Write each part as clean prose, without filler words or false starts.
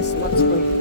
Yes, let's go.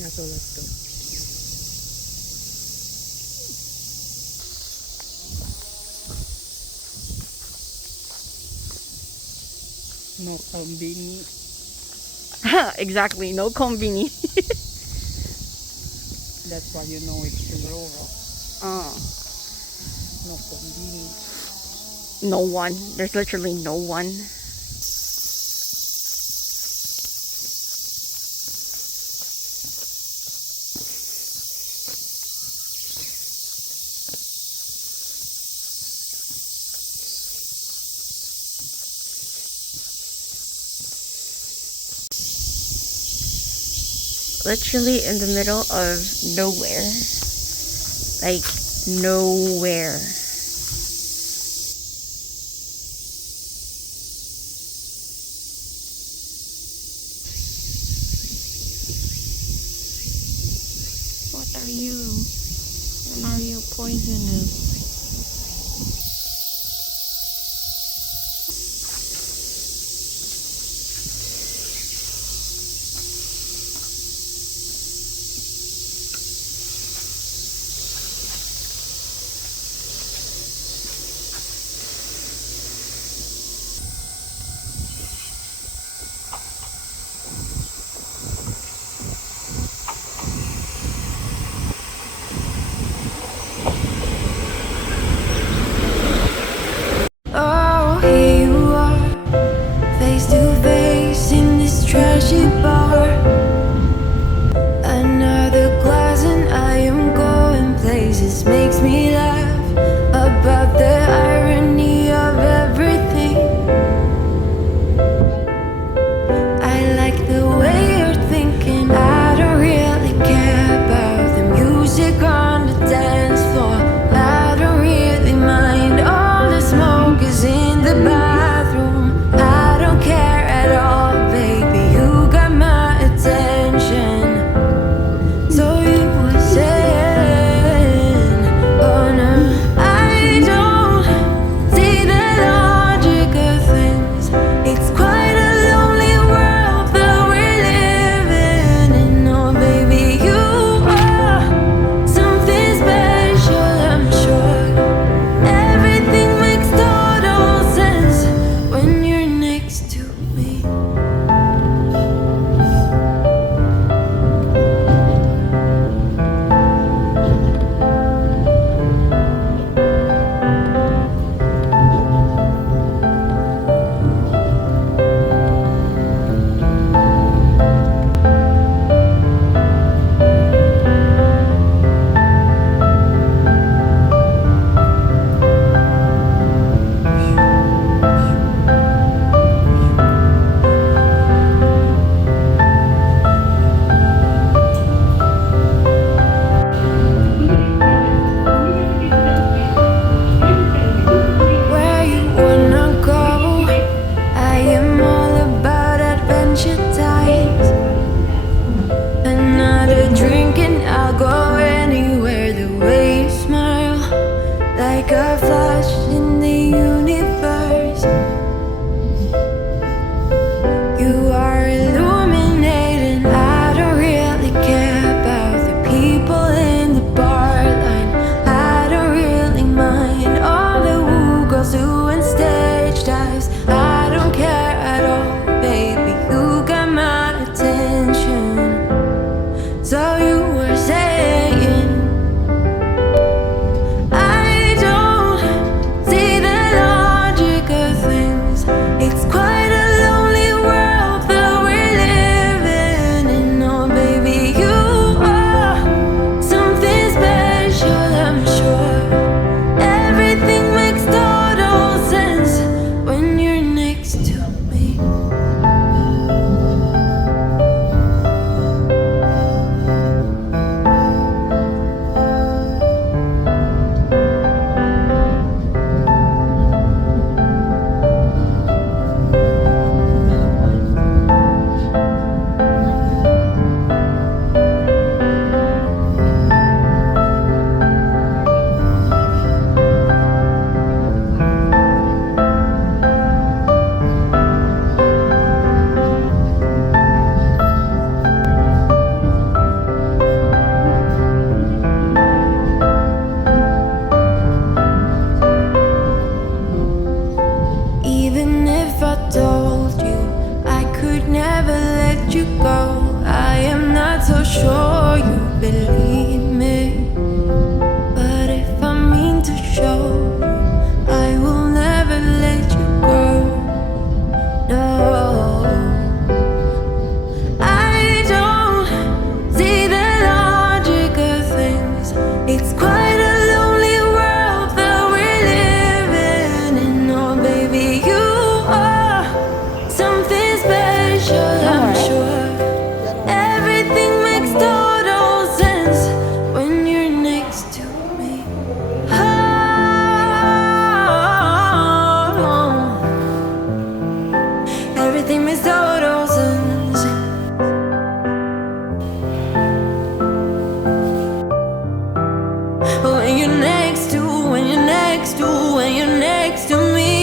Yeah, so let's go. No combini. Exactly, no combini. That's why you know it's rural. uh, No combini. no one. There's literally no one. Literally in the middle of nowhere. Like nowhere. What are you? And are you poisonous? Oh, here you are, face to face in this trashy bar. Another glass and I am going places. Makes me laugh about the irony of everything. I like the way you're thinking. I don't really care about the music on the dance floor. I don't really mind. All the smoke is in the bathroom. I don't care at all, baby. You got my attention. So you were saying, oh no, I don't see the logic of things. It's quite a lonely world that we're living in. Oh baby, you are something special, I'm sure. Everything makes total sense when you're next to me. Where you wanna go? I am all about adventure times. Another drink and I'll go anywhere. The way you smile, like a flash in the universe. You are illuminating. I don't really care about the people in the bar line. I don't really mind all the woo girls doing stage dives. I don't care at all, baby. You got my attention. So you were saying next to when you're next to me.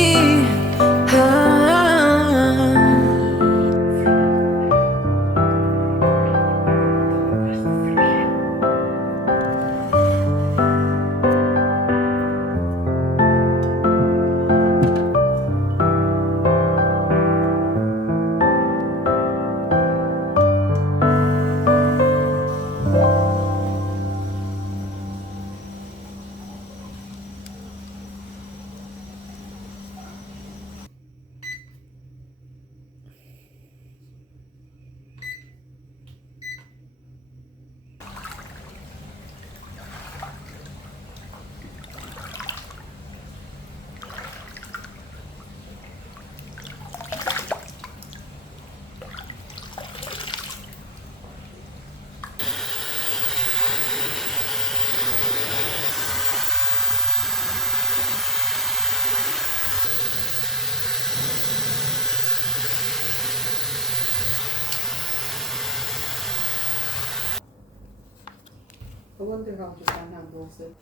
I wonder how Japan handles it.